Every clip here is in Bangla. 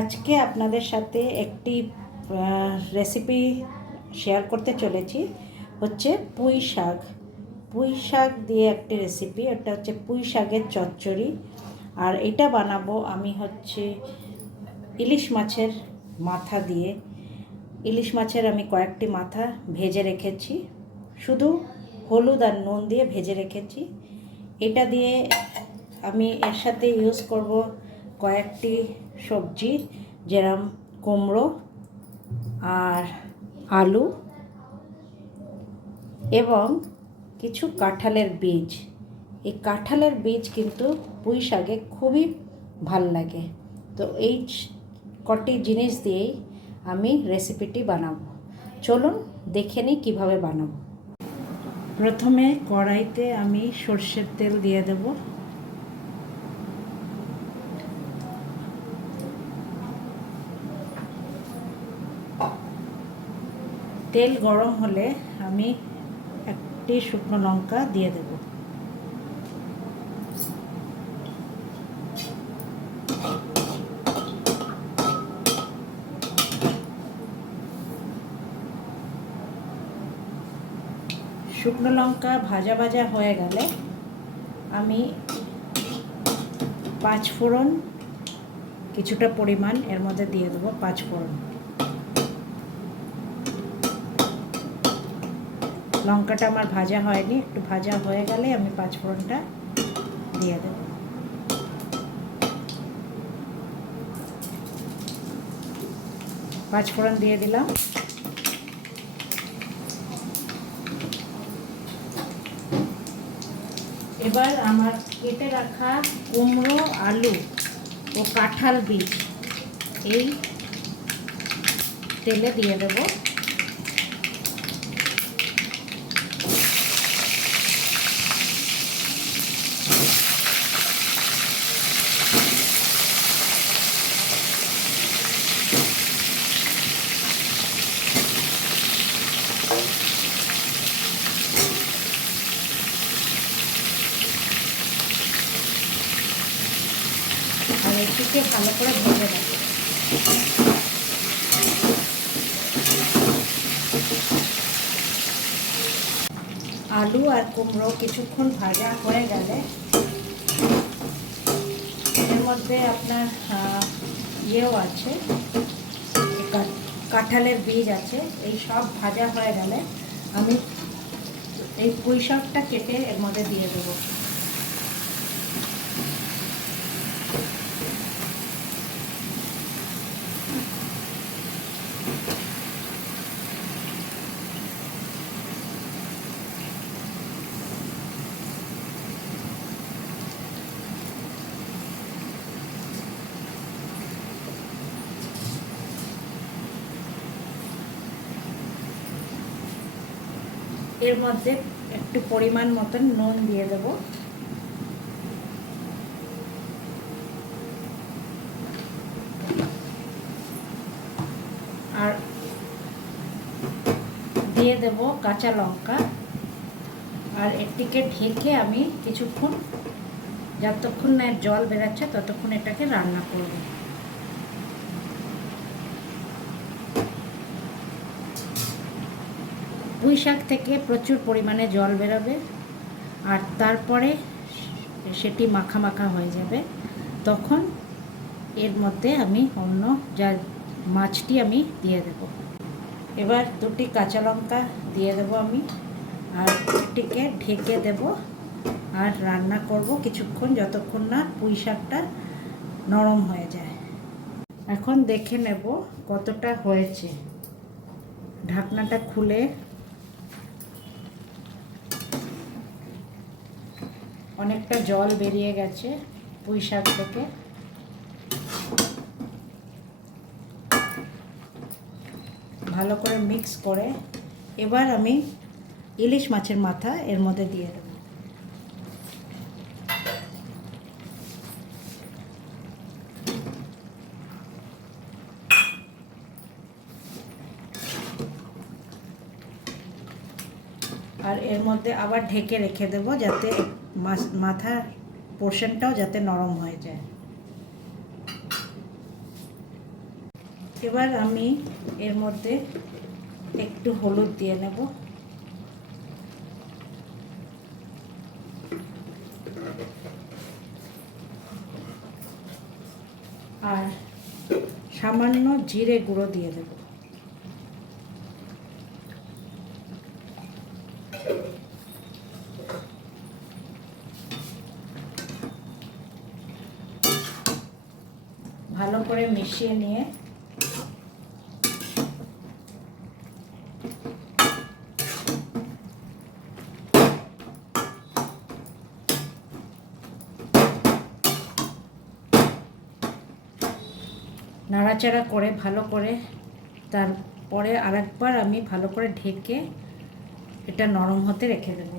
আজকে আপনাদের সাথে একটি রেসিপি শেয়ার করতে চলেছি। হচ্ছে পুঁই শাক। পুঁই শাক দিয়ে একটি রেসিপি, এটা হচ্ছে পুঁই শাকের চচ্চড়ি। আর এটা বানাবো আমি হচ্ছে ইলিশ মাছের মাথা দিয়ে। ইলিশ মাছের আমি কয়েকটি মাথা ভেজে রেখেছি, শুধু হলুদ আর নুন দিয়ে ভেজে রেখেছি। এটা দিয়ে আমি এর সাথে ইউজ করব কয়েকটি সবজি, যেরকম কুমড়ো আর আলু এবং কিছু কাঁঠালের বীজ। এই কাঁঠালের বীজ কিন্তু পুঁই শাকে খুবই ভাল লাগে। তো এই কটি জিনিস দিয়েই আমি রেসিপিটি বানাবো। চলুন দেখে নিই কীভাবে বানাবো। প্রথমে কড়াইতে আমি সর্ষের তেল দিয়ে দেব। তেল গরম হলে আমি একটি শুকনো লঙ্কা দিয়ে দেব। শুকনো লঙ্কা ভাজা ভাজা হয়ে গেলে আমি পাঁচফোড়ন কিছুটা পরিমাণ এর মধ্যে দিয়ে দেবো। পাঁচফোড়ন, লঙ্কাটা আমার ভাজা হয়নি, একটু ভাজা হয়ে গেলে আমি পাঁচফোড়নটা দিয়ে দেব। পাঁচফোড়ন দিয়ে দিলাম। এবার আমার কেটে রাখা কুমড়ো, আলু ও কাঁঠাল বীজ এই তেলে দিয়ে দেব। আর এটিকে ভালো করে ভেজে নেব। আলু আর কুমড়ো কিছুক্ষণ ভাজা হয়ে গেলে এর মধ্যে আপনার ইয়েও আছে, কাঁঠালের বীজ আছে। এই সব ভাজা হয়ে গেলে আমি এই পুঁই শাকটা কেটে এর মধ্যে দিয়ে দেবো। এর মধ্যে একটু পরিমাণ মতন নুন দিয়ে দেব। আর দিয়ে দেব কাঁচা লঙ্কা। আর এটিকে ঢেকে আমি কিছুক্ষণ, যতক্ষণ না জল বেরাচ্ছে ততক্ষণ এটাকে রান্না করব। পুঁই শাক থেকে প্রচুর পরিমাণে জল বেরোবে, আর তারপরে সেটি মাখা মাখা হয়ে যাবে। তখন এর মধ্যে আমি অন্য যা মাছটি আমি দিয়ে দেব। এবার দুটি কাঁচা লঙ্কা দিয়ে দেব আমি, আর এটিকে ঢেকে দেব আর রান্না করব কিছুক্ষণ, যতক্ষণ না পুঁই শাকটা নরম হয়ে যায়। এখন দেখে নেব কতটা হয়েছে। ঢাকনাটা খুলে অনেকটা জল বেরিয়ে গেছে পুঁই শাক থেকে। ভালো করে মিক্স করে এবার আমি ইলিশ মাছের মাথা এর মধ্যে দিয়ে দেব। আর এর মধ্যে আবার ঢেকে রেখে দেব, যাতে মাথার পোর্শনটাও যাতে নরম হয়ে যায়। এবার আমি এর মধ্যে একটু হলুদ দিয়ে নেব, আর সামান্য জিরে গুঁড়ো দিয়ে দেব। ভালো করে মিশিয়ে নিয়ে নাড়াচাড়া করে ভালো করে, তারপরে আরেকবার আমি ভালো করে ঢেকে এটা নরম হতে রেখে দেব।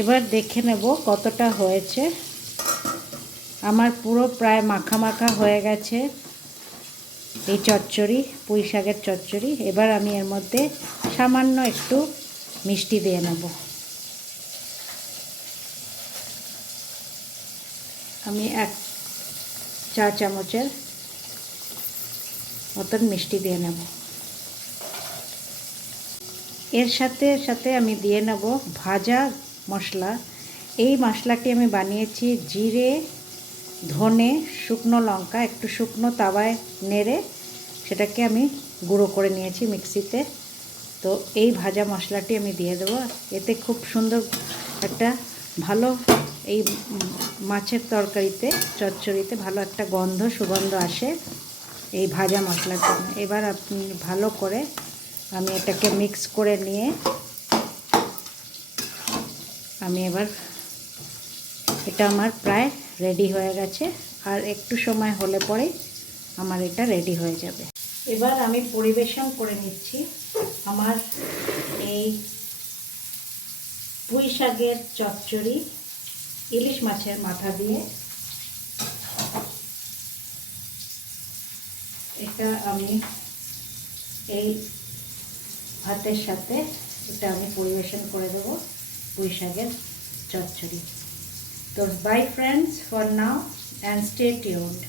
এবার দেখে নেব কতটা হয়েছে। আমার পুরো প্রায় মাখা মাখা হয়ে গেছে এই চচ্চড়ি, পুঁই শাকের চচ্চড়ি। এবার আমি এর মধ্যে সামান্য একটু মিষ্টি দিয়ে নেব। আমি 1 চা চামচের মতন মিষ্টি দিয়ে নেব। এর সাথে সাথে আমি দিয়ে নেব ভাজা মশলা। এই মশলাটি আমি বানিয়েছি জিরে, ধনে, শুকনো লঙ্কা, একটু শুকনো তাওয়ায় নেড়ে সেটাকে আমি গুঁড়ো করে নিয়েছি মিক্সিতে। তো এই ভাজা মশলাটি আমি দিয়ে দেবো। এতে খুব সুন্দর একটা ভালো, এই মাছের তরকারিতে, চচ্চড়িতে ভালো একটা গন্ধ, সুগন্ধ আসে এই ভাজা মশলার জন্য। এবার আপনি ভালো করে আমি এটাকে মিক্স করে নিয়ে আমি এবার, এটা আমার প্রায় রেডি হয়ে গেছে, আর একটু সময় হলে পরেই আমার এটা রেডি হয়ে যাবে। এবার আমি পরিবেশন করে নিচ্ছি আমার এই পুঁই শাকের চচ্চড়ি ইলিশ মাছের মাথা দিয়ে। এটা আমি এই ভাতের সাথে এটা আমি পরিবেশন করে দেবো, পুঁই শাকের চচ্চড়ি। So bye friends for now and stay tuned.